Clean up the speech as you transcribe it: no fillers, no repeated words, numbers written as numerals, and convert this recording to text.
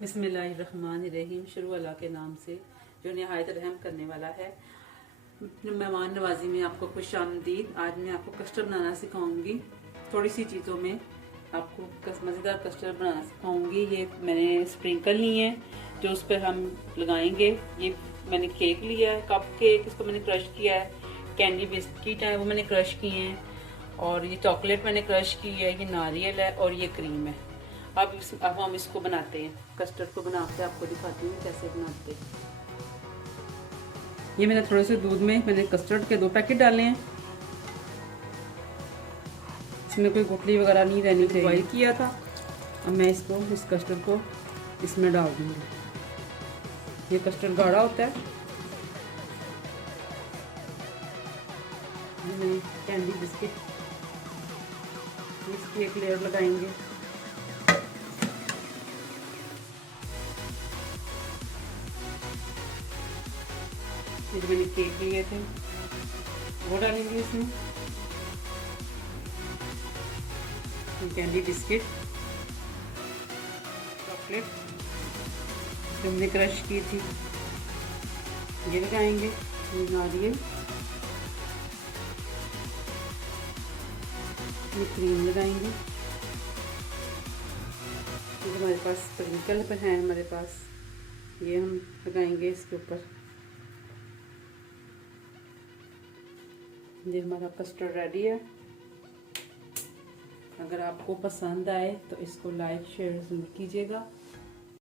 बिस्मिल्लाहिर्रहमानिर्रहीम। शुरू अल्लाह के नाम से जो निहायत रहम करने वाला है। मेहमान नवाजी में आपको खुश आमदीद। आज मैं आपको कस्टर्ड बनाना सिखाऊंगी। थोड़ी सी चीज़ों में आपको मज़ेदार कस्टर्ड बनाना सिखाऊंगी। ये मैंने स्प्रिंकल ली है जो उस पर हम लगाएंगे। ये मैंने केक लिया है, कप केक, इसको मैंने क्रश किया है। कैंडी बिस्किट है वो मैंने क्रश किए हैं, और ये चॉकलेट मैंने क्रश की है। ये नारियल है और ये क्रीम है। अब हम इसको बनाते हैं, कस्टर्ड को बनाते हैं। आपको दिखाती हूँ कैसे बनाते हैं। ये मैंने थोड़े से दूध में मैंने कस्टर्ड के 2 पैकेट डाले हैं। इसमें कोई गुठली वगैरह नहीं रहनी चाहिए। बॉईल किया था। अब मैं इस कस्टर्ड को इसमें डाल दूँगी। ये कस्टर्ड गाढ़ा होता है। मैंने कैंडी बिस्किट इसकी एक लेयर लगाएंगे। ये जो मैंने केक लिए थे वो डालेंगे इसमें। कैंडी बिस्किट, चॉकलेट जो हमने क्रश की थी ये लगाएंगे। ये नारियल, ये क्रीम लगाएंगे। ये हमारे पास स्प्रिंकल पर है, हमारे पास ये हम लगाएंगे इसके ऊपर। ये हमारा कस्टर्ड रेडी है। अगर आपको पसंद आए तो इसको लाइक शेयर ज़रूर कीजिएगा।